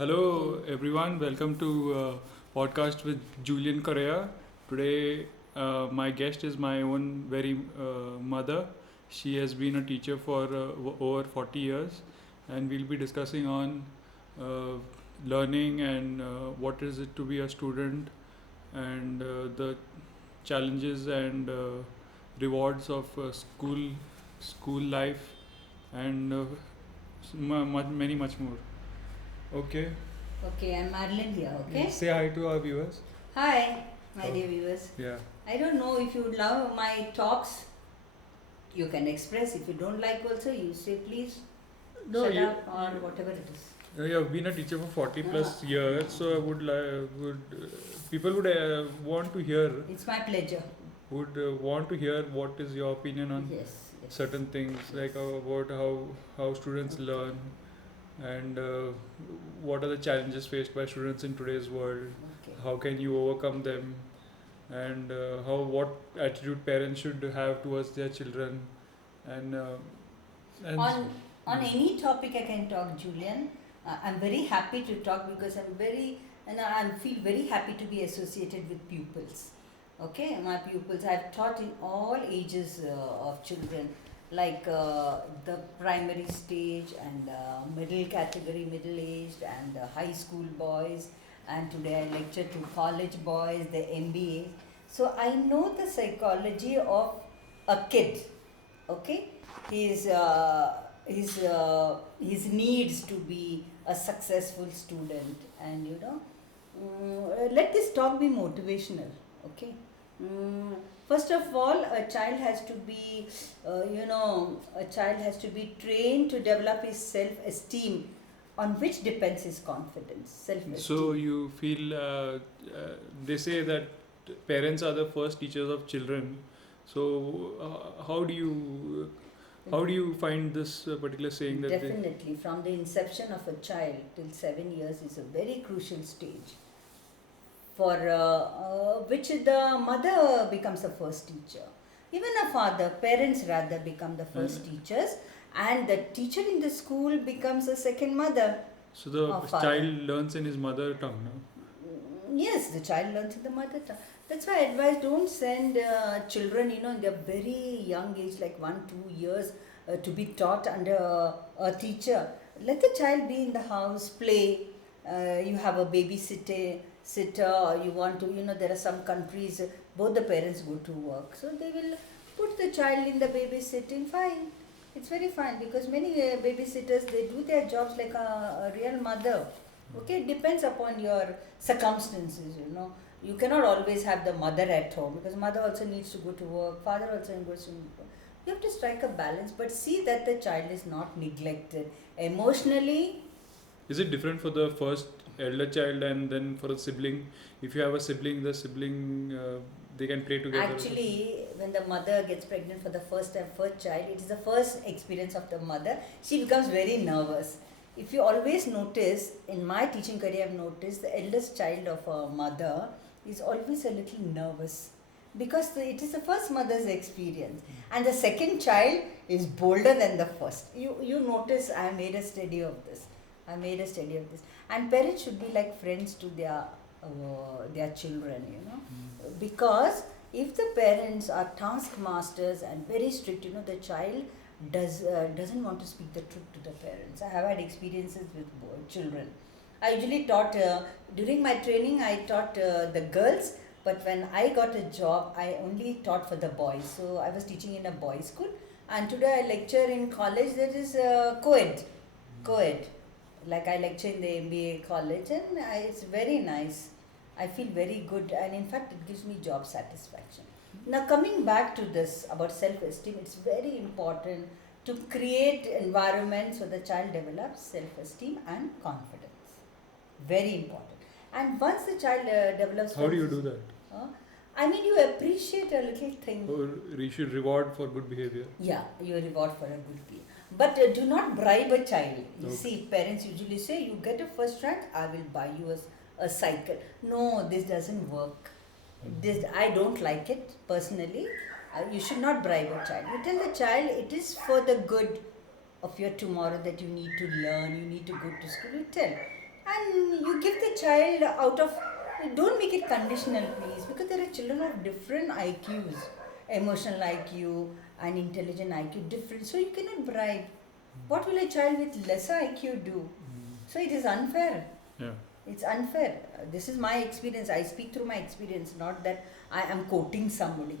Hello, everyone. Welcome to podcast with Julian Correa. Today, my guest is my own very mother. She has been a teacher for over 40 years, and we'll be discussing on uh, learning and what is it to be a student, and the challenges and rewards of school life, and many much more. Okay. Okay, I'm Marielyn here, okay? Say hi to our viewers. Hi, my Oh. dear viewers. Yeah. I don't know if you love my talks, you can express. If you don't like also, you say please No, shut you, up or whatever it is. you have been a teacher for 40 plus years, so I would people would want to hear It's my pleasure. would want to hear what is your opinion on Yes, yes. certain things like about how students learn and what are the challenges faced by students in today's world. Okay. How can you overcome them, and how what attitude parents should have towards their children, and On any topic I can talk, Julian. I'm very happy to talk because I feel very happy to be associated with pupils. Okay, my pupils. I've taught in all ages of children, like the primary stage and middle category, middle aged, and high school boys. And today I lecture to college boys, the MBA. So I know the psychology of a kid. Okay, his needs to be a successful student, and let this talk be motivational. Okay. First of all, a child has to be trained to develop his self-esteem, on which depends his confidence, self-esteem. so you feel they say that parents are the first teachers of children. So how do you find this particular saying that Definitely, from the inception of a child till 7 years is a very crucial stage, for which the mother becomes the first teacher. Even a father, parents rather, become the first teachers, and the teacher in the school becomes a second mother. so the Or father. child learns in his mother tongue, no? Yes, the child learns in the mother tongue. That's why I advise, don't send children, in their very young age, like 1-2 years, to be taught under a teacher. Let the child be in the house, play. You have a sitter, or you want to, there are some countries, both the parents go to work. So they will put the child in the babysitting, fine. It's very fine, because many babysitters, they do their jobs like a real mother. Okay, it depends upon your circumstances. You cannot always have the mother at home, because mother also needs to go to work, father also goes to work. You have to strike a balance, but see that the child is not neglected emotionally. Is it different for the first elder child and then for a sibling? If you have a sibling, the sibling they can play together. Actually, when the mother gets pregnant for the first child, it is the first experience of the mother. She becomes very nervous. If you always notice, in my teaching career, I've noticed the eldest child of a mother is always a little nervous, because it is the first mother's experience, and the second child is bolder than the first. You notice, I made a study of this. And parents should be like friends to their children, because if the parents are taskmasters and very strict, the child doesn't want to speak the truth to the parents. I have had experiences with children. I usually taught during my training. I taught the girls, but when I got a job, I only taught for the boys. So I was teaching in a boys' school, and today I lecture in college that is co-ed. Like I lecture in the MBA college, and it's very nice. I feel very good, and in fact, it gives me job satisfaction. Now, coming back to this about self-esteem, it's very important to create environment so the child develops self-esteem and confidence. Very important. And once the child develops, how do you do that? you appreciate a little thing. Or you should reward for good behavior. Yeah, you reward for a good behavior. But do not bribe a child. You see, parents usually say, you get a first rank, I will buy you a cycle. No, this doesn't work. I don't like it personally. You should not bribe a child. You tell the child it is for the good of your tomorrow that you need to learn, you need to go to school. You tell. and you give the child out of, don't make it conditional please, because there are children of different IQs, emotional IQ and intelligent IQ different, so you cannot bribe. What will a child with lesser IQ do? So it is unfair. Yeah. It's unfair. This is my experience. I speak through my experience, not that I am quoting somebody.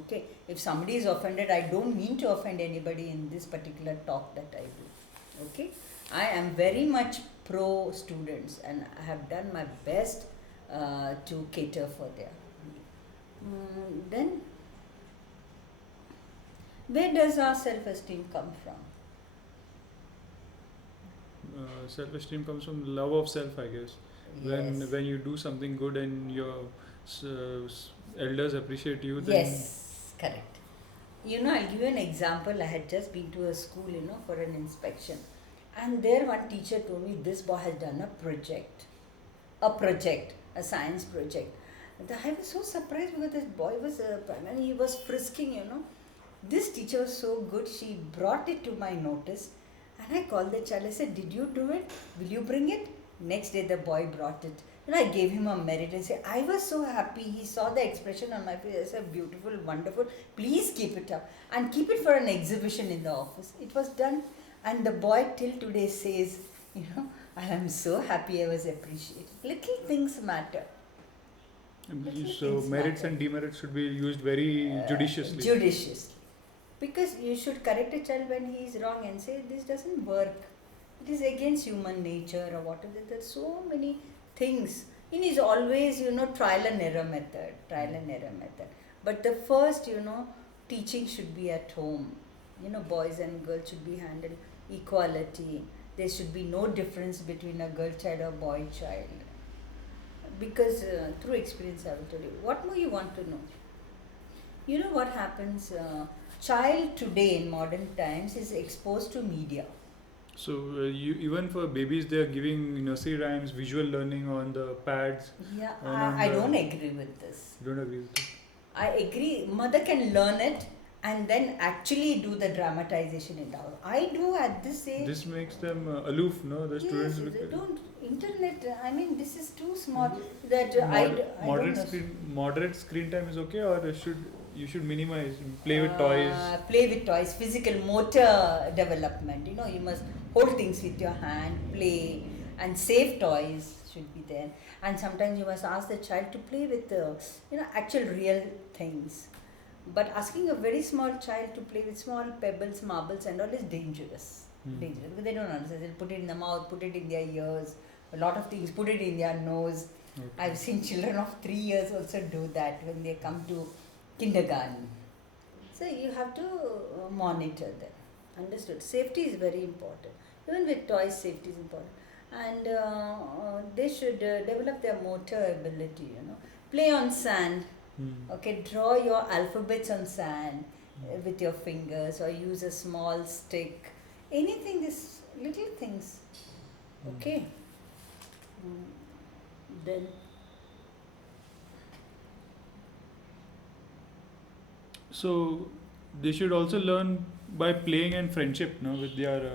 Okay, if somebody is offended, I don't mean to offend anybody in this particular talk that I do. Okay, I am very much pro students and I have done my best to cater for them. Then, where does our self-esteem come from? Self-esteem comes from love of self, I guess. Yes. When you do something good and your elders appreciate you, then Yes, correct. I'll give you an example. I had just been to a school, for an inspection. And there one teacher told me this boy has done a science project. I was so surprised because this boy was, he was frisking, This teacher was so good, she brought it to my notice. And I called the child, I said, did you do it? Will you bring it? Next day the boy brought it. And I gave him a merit and said, I was so happy. He saw the expression on my face. I said, beautiful, wonderful. Please keep it up. And keep it for an exhibition in the office. It was done. And the boy till today says, I am so happy I was appreciated. Little things matter. So merits and demerits should be used very judiciously. Judiciously. Because you should correct a child when he is wrong and say, this doesn't work. It is against human nature or whatever. There are so many things. It is always, trial and error method. But the first, teaching should be at home. Boys and girls should be handled equality. There should be no difference between a girl child or boy child. Because through experience I will tell you. What more you want to know? You know what happens? Child today in modern times is exposed to media. So even for babies, they are giving nursery rhymes, visual learning on the pads. Yeah, I don't agree with this. You don't agree with it? I agree. Mother can learn it and then actually do the dramatization in the house. I do at this age. This makes them aloof, no? The students They don't. Internet. This is too small. That moderate screen time is okay, or you should minimize. Play with toys. Play with toys. Physical motor development. You must hold things with your hand. Play and safe toys should be there. And sometimes you must ask the child to play with actual real things. But asking a very small child to play with small pebbles, marbles and all is dangerous. Dangerous because they don't understand. They'll put it in the mouth, put it in their ears, a lot of things, put it in their nose. Okay. I've seen children of 3 years also do that when they come to kindergarten. So you have to monitor them. Understood? Safety is very important. Even with toys, safety is important. And they should develop their motor ability, Play on sand. Okay, draw your alphabets on sand with your fingers or use a small stick. Anything, these little things. Okay. Then. So they should also learn by playing and friendship, with their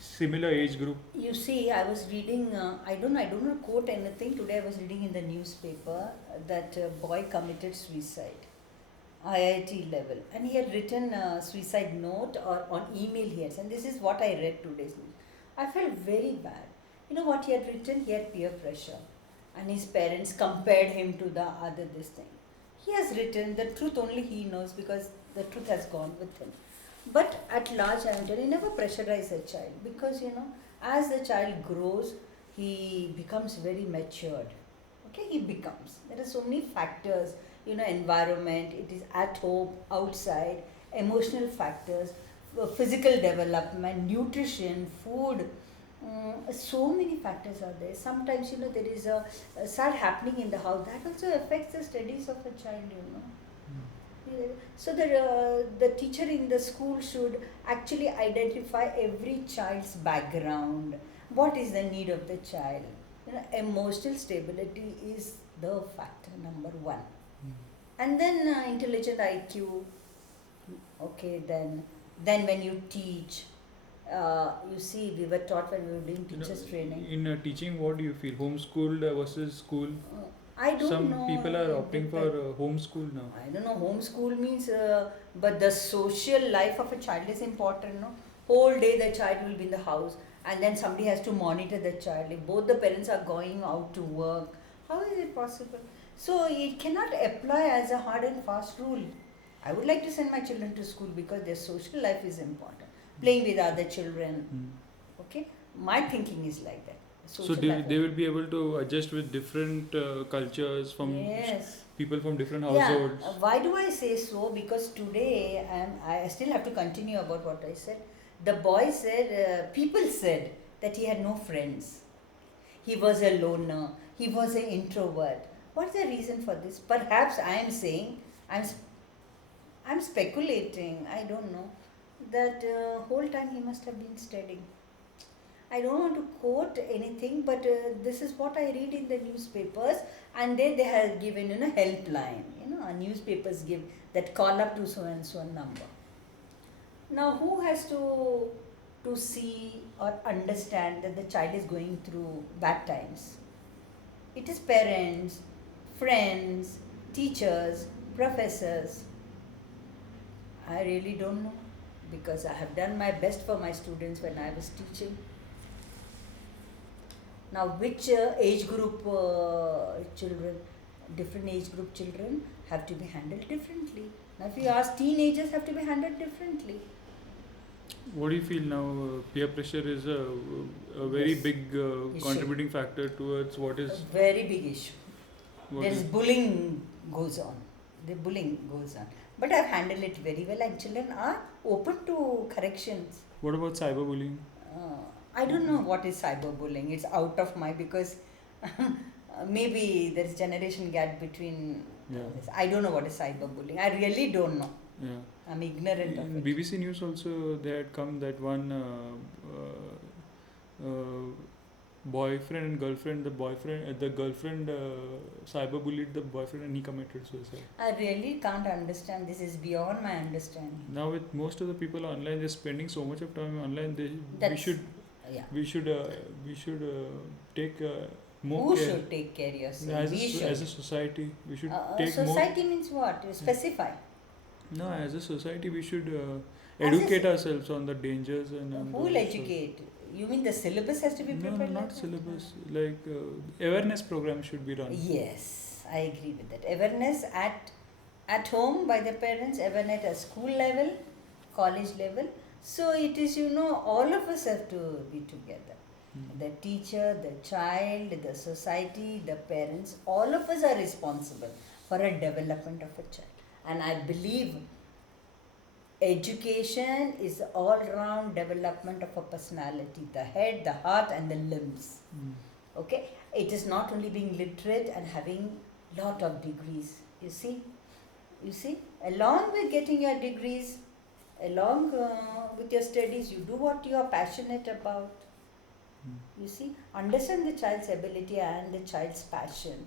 similar age group. You see, I was reading, I don't know quote anything. Today I was reading in the newspaper that a boy committed suicide, IIT level. And he had written a suicide note or on email he had sent. This is what I read today's news. I felt very bad. You know what he had written? He had peer pressure. And his parents compared him to the other this thing. He has written, the truth only he knows because the truth has gone with him. But at large, I am telling you, never pressurize a child because, as the child grows, he becomes very matured. Okay, he becomes. There are so many factors, environment, it is at home, outside, emotional factors, physical development, nutrition, food. So many factors are there. Sometimes, there is a sad happening in the house. That also affects the studies of a child, So the teacher in the school should actually identify every child's background. What is the need of the child? Emotional stability is the factor number one. And then intelligent IQ. Okay, then when you teach, You see, we were taught when we were doing You know, teachers training. in teaching, what do you feel? Homeschooled versus school? I don't Some know. people are it opting for homeschool now. I don't know, homeschool means, but the social life of a child is important, no? Whole day the child will be in the house and then somebody has to monitor the child. If both the parents are going out to work, how is it possible? So it cannot apply as a hard and fast rule. I would like to send my children to school because their social life is important. Playing with other children, okay? My thinking is like that. So they will be able to adjust with different cultures from Yes. people from different households. Yeah. Why do I say so? Because today I still have to continue about what I said. The boy said, people said that he had no friends. He was a loner. He was an introvert. What's the reason for this? Perhaps I am saying, I'm speculating. I don't know that whole time he must have been studying. I don't want to quote anything, but this is what I read in the newspapers, and they have given helpline. Newspapers give that call up to so and so number. Now, who has to see or understand that the child is going through bad times? It is parents, friends, teachers, professors. I really don't know, because I have done my best for my students when I was teaching. Now, which age group children, different age group children have to be handled differently. Now, if you ask, teenagers have to be handled differently. What do you feel now? Peer pressure is a very Yes. big contributing factor towards what A is. very big issue. What There is is bullying goes on. The bullying goes on. But I've handled it very well, and children are open to corrections. what about cyberbullying? I don't know what is cyberbullying. It's out of my, because maybe there's generation gap between this. I don't know what is cyberbullying. I really don't know. Yeah. I'm ignorant of In it. BBC News also there had come that one boyfriend and girlfriend. The girlfriend cyberbullied the boyfriend and he committed suicide. I really can't understand. This is beyond my understanding. Now with most of the people online, they're spending so much of time online. We should take more Who care. should take care of yourself? As a society, we should take more. Society means what? Specify. No, as a society, we should As a educate ourselves on the dangers and. Who will educate? You mean the syllabus has to be No, prepared? not like that? syllabus. Like awareness programs should be run. Yes, I agree with that. Awareness at home by the parents, awareness at school level, college level. So it is, all of us have to be together. The teacher, the child, the society, the parents, all of us are responsible for a development of a child. And I believe education is all round development of a personality, the head, the heart and the limbs. Okay? It is not only being literate and having lot of degrees. You see, along with getting your degrees, along with your studies, you do what you are passionate about. You see, understand the child's ability and the child's passion.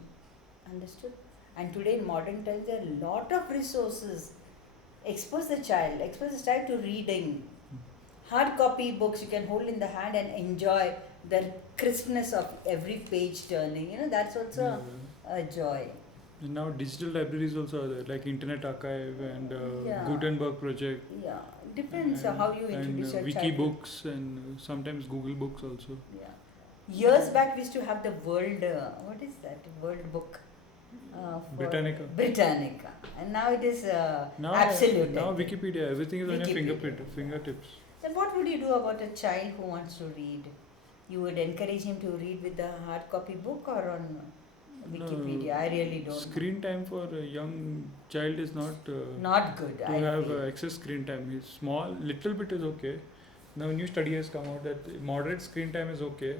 Understood? And today in modern times, there are a lot of resources. Expose the child to reading. Hard copy books you can hold in the hand and enjoy the crispness of every page turning. That's also a joy. And now digital libraries also are there, like Internet Archive and Gutenberg Project. Yeah, depends on how you introduce your Wiki child. books and sometimes Google Books also. Yeah. Years back we used to have the world, what is that? World book. Britannica. And now it is absolute. Now Wikipedia, everything is on your fingertips. Then what would you do about a child who wants to read? You would encourage him to read with the hard copy book or on Wikipedia? I really don't Screen time for a young child is not good. To have excess screen time. He's small, little bit is okay. Now new study has come out that moderate screen time is okay.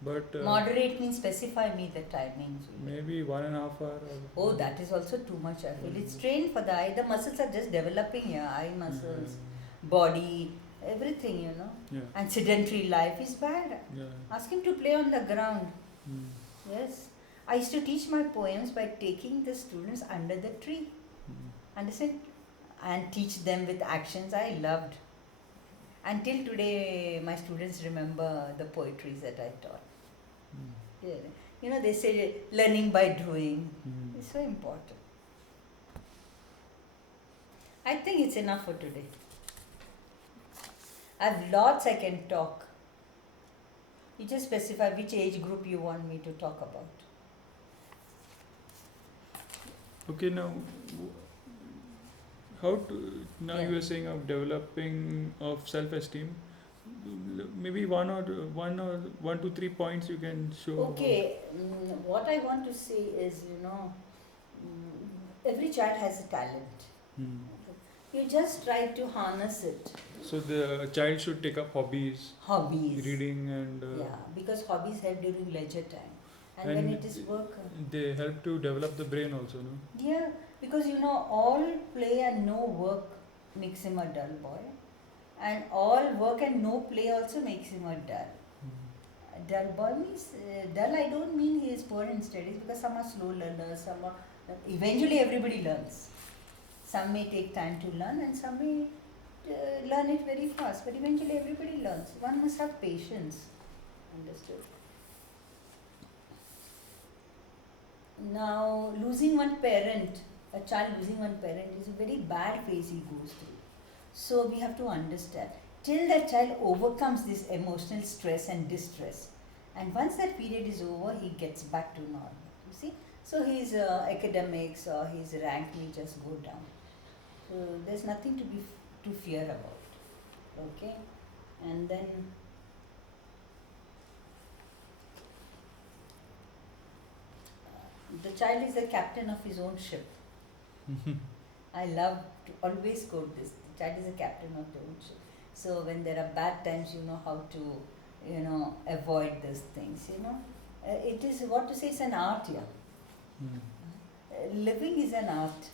But moderate means specify me the timings. Maybe 1.5 hours. Oh, that is also too much. I feel it's trained for the eye. The muscles are just developing here. Eye muscles, body, everything, Yeah. And sedentary life is bad. Yeah. Ask him to play on the ground. Yes. I used to teach my poems by taking the students under the tree. Understand? And teach them with actions I loved. Until today, my students remember the poetries that I taught. Yeah. You know, they say learning by doing. It's so important. I think it's enough for today. I have lots I can talk. You just specify which age group you want me to talk about. Okay, now how to now Yeah. you were saying of developing of self-esteem. Maybe one to 3 points you can show. Okay, what I want to say is, every child has a talent. Hmm. You just try to harness it. So the child should take up hobbies, Hobbies. reading, and Yeah, because hobbies help during leisure time. And when And it is work. they help to develop the brain also, no? Yeah, because all play and no work makes him a dull boy. And all work and no play also makes him a dull. Dull boy means, dull I don't mean he is poor in studies, because some are slow learners, some are, eventually everybody learns. Some may take time to learn and some may learn it very fast, but eventually everybody learns. One must have patience. Understood? Now, losing one parent, a child losing one parent is a very bad phase he goes through. So we have to understand. Till that child overcomes this emotional stress and distress, and once that period is over, he gets back to normal. You see? So his academics or his rank will just go down. So there's nothing to fear about. Okay? And then the child is the captain of his own ship. I love to always quote this. The child is the captain of their own ship. So when there are bad times, you know how to, avoid these things. It is what to say. It's an art here. Living is an art,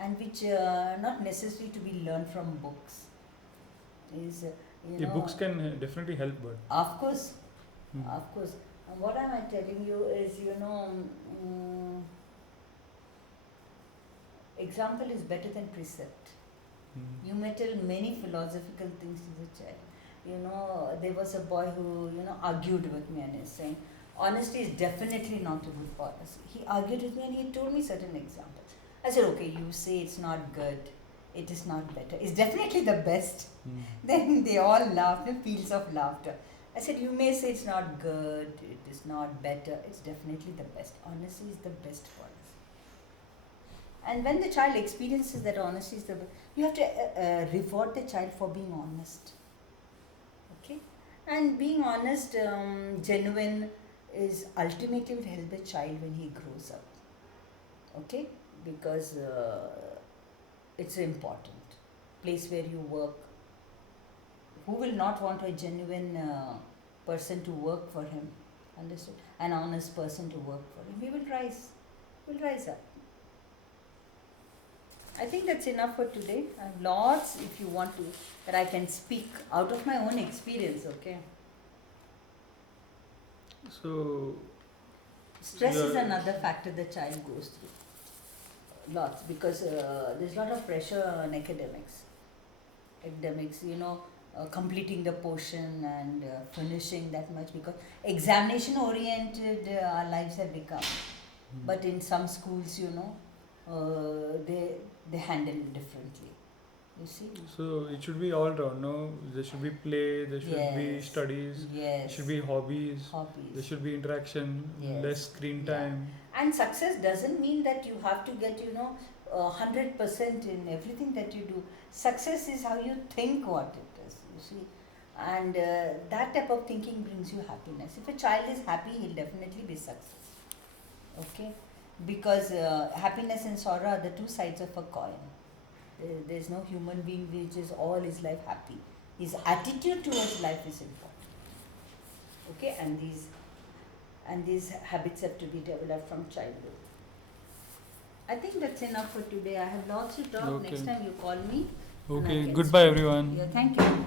and which not necessary to be learned from books. Is The books can definitely help, but of course, of course. And what am I telling you is, example is better than precept. You may tell many philosophical things to the child. There was a boy who, argued with me and is saying, honesty is definitely not a good policy. He argued with me and he told me certain examples. I said, okay, you say it's not good, it is not better. It's definitely the best. Then they all laughed, peals of laughter. I said, you may say it's not good, it is not better, it's definitely the best. Honesty is the best policy. And when the child experiences that honesty is the best, you have to reward the child for being honest. Okay? And being honest, genuine, is ultimately will help the child when he grows up. Okay? Because it's important. Place where you work. Who will not want a genuine person to work for him? Understood? An honest person to work for him. He will rise up. I think that's enough for today. I have lots, if you want to, that I can speak out of my own experience, okay? So Stress is another factor the child goes through. Lots, because there's a lot of pressure on academics. Completing the portion and finishing that much, because examination oriented our lives have become. But in some schools, they handle it differently. You see? So it should be all round, no? There should be play, there should be studies, there should be hobbies, there should be interaction, less screen time. And success doesn't mean that you have to get, 100% in everything that you do. Success is how you think what it is, you see. And that type of thinking brings you happiness. If a child is happy, he'll definitely be successful. Okay? Because happiness and sorrow are the two sides of a coin. There's no human being which is all his life happy. His attitude towards life is important. Okay? And these habits have to be developed from childhood. I think that's enough for today. I have lots to talk. Okay. Next time you call me. Okay, goodbye everyone. Yeah, thank you.